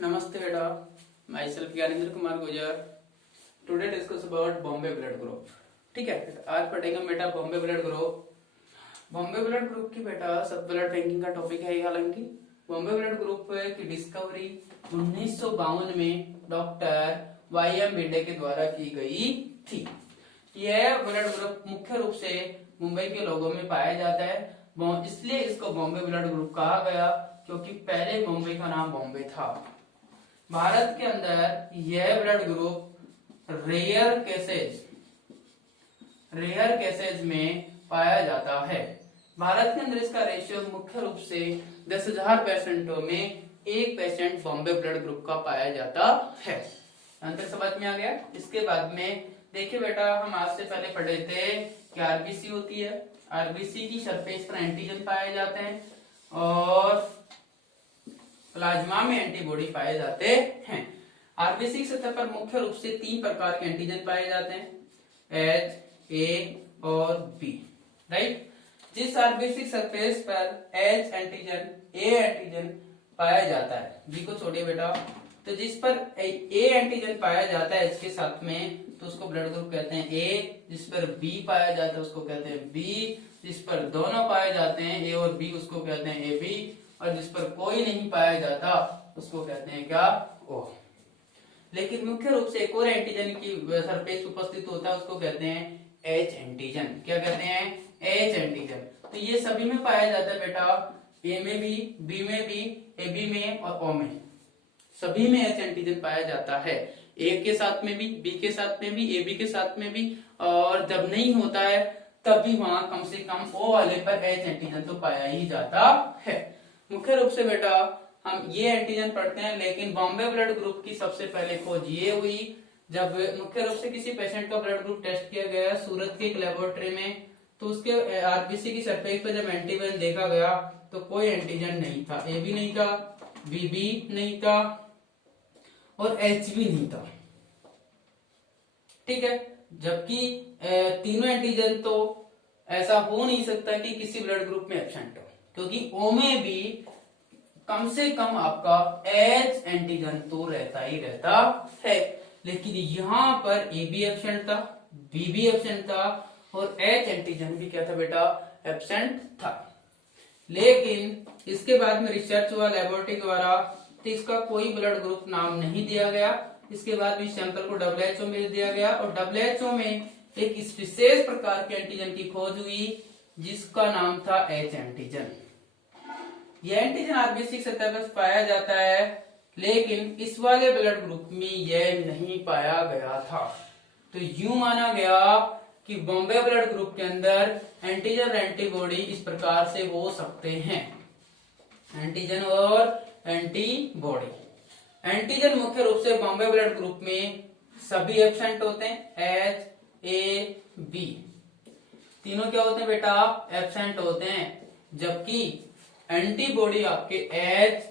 नमस्ते बेटा, my self Gyanendra Kumar गुजर। Today discuss about Bombay blood group. ठीक है, आज पढ़ेंगे बेटा Bombay blood group. Bombay blood group की बेटा सब ब्लड बैंकिंग का टॉपिक है। हालांकि बॉम्बे ब्लड ग्रुप की डिस्कवरी 1952 में डॉक्टर वाई.एम. भिडे के द्वारा की गई थी। यह ब्लड ग्रुप मुख्य रूप से मुंबई के लोगों में पाया जाता है, इसलिए इसको बॉम्बे ब्लड ग्रुप कहा गया, क्योंकि पहले मुंबई का नाम बॉम्बे था। भारत के अंदर यह ब्लड ग्रुप रेयर केसेज में पाया जाता है। भारत के अंदर इसका रेशियो मुख्य रूप से 10,000 पेशेंटों में एक पेशेंट बॉम्बे ब्लड ग्रुप का पाया जाता है। अंतर समझ में आ गया। इसके बाद में देखिए बेटा, हम आज से पहले पढ़े थे कि आरबीसी होती है। आरबीसी की सरफेस पर एंटीजन पाए जाते हैं और प्लाज्मा में एंटीबॉडी पाए जाते हैं। आरबीसी की सतह पर मुख्य रूप से 3 प्रकार के एंटीजन पाए जाते हैं, एच, ए और बी। राइट। जिस आरबीसी सरफेस पर एच एंटीजन, ए एंटीजन पाया जाता है, बी को छोड़िए बेटा, तो जिस पर ए एंटीजन पाया जाता है एच के साथ में, तो उसको ब्लड ग्रुप कहते हैं ए। जिस पर बी पाया जाता है उसको कहते हैं बी। जिस पर दोनों पाए जाते हैं ए और बी, उसको कहते हैं ए बी। और जिस पर कोई नहीं पाया जाता उसको कहते हैं क्या, ओ। लेकिन मुख्य रूप से एक और एंटीजन की सरफेस उपस्थित होता है, उसको कहते हैं एच एंटीजन। क्या कहते हैं? H antigen. तो ये सभी में पाया जाता है बेटा, ए में भी, बी में भी, ए बी में और ओ में, सभी में एच एंटीजन पाया जाता है। ए के साथ में भी, बी के साथ में भी, ए बी के साथ में भी, और जब नहीं होता है तब भी वहां कम से कम ओ वाले पर एच एंटीजन तो पाया ही जाता है। मुख्य रूप से बेटा हम ये एंटीजन पढ़ते हैं, लेकिन बॉम्बे ब्लड ग्रुप की सबसे पहले खोज ये हुई जब मुख्य रूप से किसी पेशेंट का ब्लड ग्रुप टेस्ट किया गया सूरत की एक लेबोरेटरी में, तो उसके आरबीसी की सरफेस पर जब एंटीजन देखा गया तो कोई एंटीजन नहीं था, ए भी नहीं था, बी भी नहीं था और एच भी नहीं था। ठीक है, जबकि तीनों एंटीजन तो ऐसा हो नहीं सकता कि किसी ब्लड ग्रुप में एब्सेंट हो, क्योंकि ओ में भी कम से कम आपका एच एंटीजन तो रहता ही रहता है। लेकिन यहाँ पर ए भी एब्सेंट था, बी भी एब्सेंट था और एच एंटीजन भी क्या था बेटा, एब्सेंट था। लेकिन इसके बाद में रिसर्च हुआ लेबोरेटरी द्वारा, तो इसका कोई ब्लड ग्रुप नाम नहीं दिया गया। इसके बाद भी सैंपल को WHO में भेज दिया गया और WHO में एक विशेष प्रकार के एंटीजन की खोज हुई जिसका नाम था एच एंटीजन। यह एंटीजन आरबीसी सतह पर पाया जाता है, लेकिन इस वाले ब्लड ग्रुप में यह नहीं पाया गया था। तो यूं माना गया कि बॉम्बे ब्लड ग्रुप के अंदर एंटीजन और एंटीबॉडी इस प्रकार से हो सकते हैं, एंटीजन और एंटीबॉडी। एंटीजन मुख्य रूप से बॉम्बे ब्लड ग्रुप में सभी एब्सेंट होते हैं, एच, ए, बी तीनों क्या होते हैं बेटा, एब्सेंट होते हैं। जबकि एंटीबॉडी आपके एच,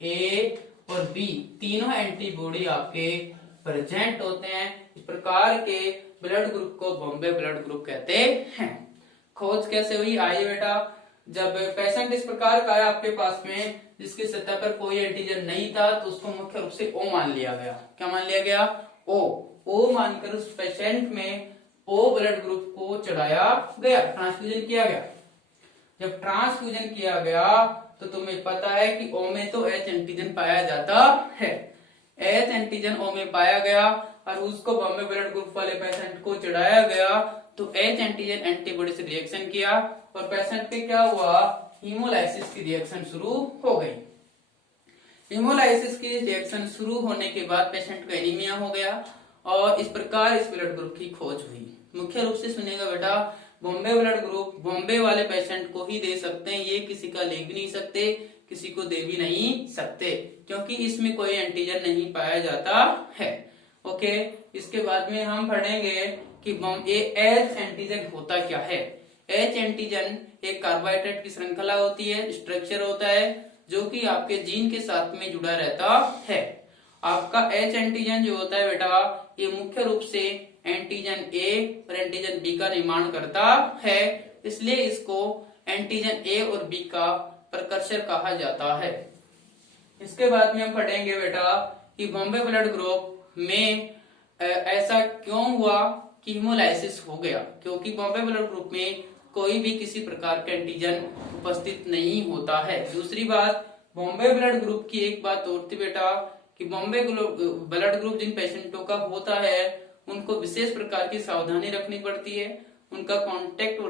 ए और बी तीनों एंटीबॉडी आपके प्रेजेंट होते हैं। इस प्रकार के ब्लड ग्रुप को बॉम्बे ब्लड ग्रुप कहते हैं। खोज कैसे हुई, आइए बेटा। जब पेशेंट इस प्रकार का आया आपके पास में जिसकी सतह पर कोई एंटीजन नहीं था, तो उसको मुख्य रूप से ओ मान लिया गया। क्या मान लिया गया? ओ मानकर उस पेशेंट में ओ ब्लड ग्रुप को चढ़ाया गया, ट्रांसफ्यूजन किया गया। जब ट्रांसफ्यूजन किया गया तो तुम्हें पता है कि ओ में तो एच एंटीजन पाया जाता है। एच एंटीजन ओ में पाया गया और उसको बॉम्बे ब्लड ग्रुप वाले पेशेंट को चढ़ाया गया, तो एच एंटीजन एंटीबॉडी से रिएक्शन किया और पेशेंट पे क्या हुआ, हीमोलाइसिस की रिएक्शन शुरू हो गई। हीमोलाइसिस की रिएक्शन शुरू होने के बाद पेशेंट को एनीमिया हो गया और इस प्रकार इस ब्लड ग्रुप की खोज हुई। मुख्य रूप से सुनिएगा बेटा, बॉम्बे ब्लड ग्रुप बॉम्बे वाले पेशेंट को ही दे सकते हैं, ये किसी का ले भी नहीं सकते, किसी को दे भी नहीं सकते, क्योंकि इसमें कोई एंटीजन नहीं पाया जाता है। ओके, इसके बाद में हम पढ़ेंगे कि एच एंटीजन होता क्या है। एच एंटीजन एक कार्बोहाइड्रेट की श्रृंखला होती है, स्ट्रक्चर होता है जो कि आपके जीन के साथ में जुड़ा रहता है। आपका एच एंटीजन जो होता है बेटा, ये मुख्य रूप से एंटीजन ए और एंटीजन बी का निर्माण करता है, इसलिए इसको एंटीजन ए और बी का प्रकर्षर कहा जाता है। इसके बाद में हम पढ़ेंगे बेटा कि बॉम्बे ब्लड ग्रुप में ऐसा क्यों हुआ कि हीमोलाइसिस हो गया, क्योंकि बॉम्बे ब्लड ग्रुप में कोई भी किसी प्रकार का एंटीजन उपस्थित नहीं होता है। दूसरी बात, बॉम्बे ब्लड ग्रुप की एक बात और थी बेटा कि बॉम्बे ब्लड ग्रुप जिन पेशेंटों का होता है उनको विशेष प्रकार की सावधानी रखनी पड़ती है। उनका कांटेक्ट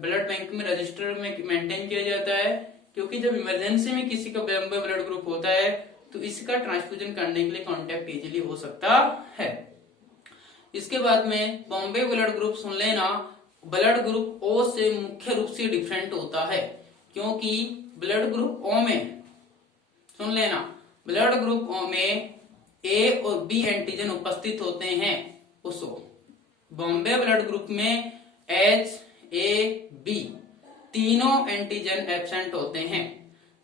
ब्लड बैंक में रजिस्टर में मेंटेन किया जाता है, क्योंकि जब इमरजेंसी में किसी का बॉम्बे ब्लड ग्रुप होता है तो इसका ट्रांसफ्यूजन करने के लिए कांटेक्ट इजीली हो सकता है। इसके बाद में बॉम्बे ब्लड ग्रुप सुन लेना, ब्लड ग्रुप ओ से मुख्य रूप से डिफरेंट होता है, क्योंकि ब्लड ग्रुप ओ में सुन लेना, ब्लड ग्रुप ओ में ए और बी एंटीजन उपस्थित होते हैं। उसो बॉम्बे ब्लड ग्रुप में एच ए बी तीनों एंटीजन एब्सेंट होते हैं,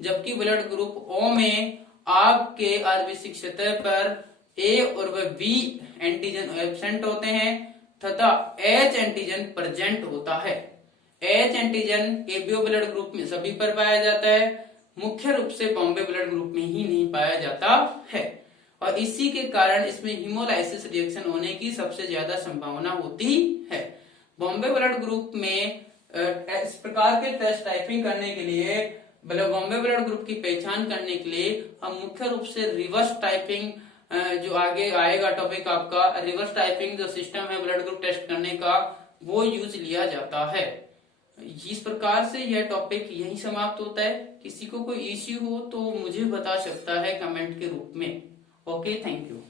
जबकि ब्लड ग्रुप ओ में आपके आरबीसी सतह पर ए और वह बी एंटीजन एब्सेंट होते हैं तथा एच एंटीजन प्रेजेंट होता है। H antigen ABO blood group में सभी पर पाया जाता है, मुख्य रूप से बॉम्बे ब्लड ग्रुप में ही नहीं पाया जाता है, और इसी के कारण इसमें हीमोलाइसिस रिएक्शन होने की सबसे ज्यादा संभावना होती है। बॉम्बे ब्लड ग्रुप में इस प्रकार के टेस्ट टाइपिंग करने के लिए, बॉम्बे ब्लड ग्रुप की पहचान करने के लिए हम मुख्य रूप से रिवर्स टाइपिंग, जो आगे आएगा टॉपिक आपका, रिवर्स टाइपिंग जो सिस्टम है ब्लड ग्रुप टेस्ट करने का, वो यूज लिया जाता है। इस प्रकार से यह टॉपिक यही समाप्त होता है। किसी को कोई इश्यू हो तो मुझे बता सकता है कमेंट के रूप में। Okay, thank you.